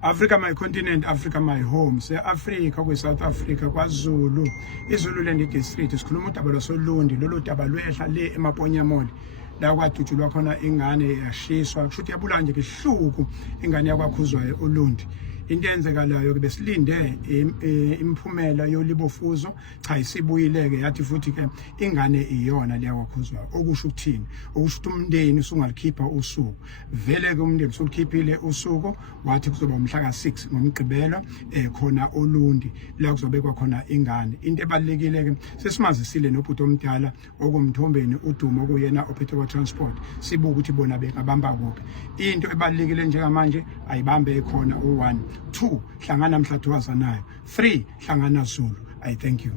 Africa my continent, Africa my home. Se-Africa kwe-South Africa kwaZulu, iZululand district sikhuluma udaba lwasoLundi, lolu daba lwehla le eMaponyamoli la kwadutshulwa khona ingane yashiswa, kusho ukuthi yabulawa nje ngehluku ingane yakwaKhuzwayo uLundi. Into eyenzekalayo ke besilinde imiphumela yolibofuzo, cha isibuyileke yathi futhi ke ingane iyona leya kwaKhuzwayo. Okusho ukuthini? Okusho ukuthi umndeni usungalikhipha usuku. Vele ke umndeni usulikhiphile usuku, wathi kuzoba umhla ka6 ngomgqibelo khona uLundi la kuzobekwa khona ingane. Into ebalekile ke sesimazisile nobhuti omdala okumthombeni uDumo okuyena ophethe kwa transport, sibuka ukuthi bona bengabamba kuphi. Into ebalekile njengamanje ayibambe khona u1, 2 hlangana Mhlathuwaza nayo, 3 hlangana Zulu. I thank you.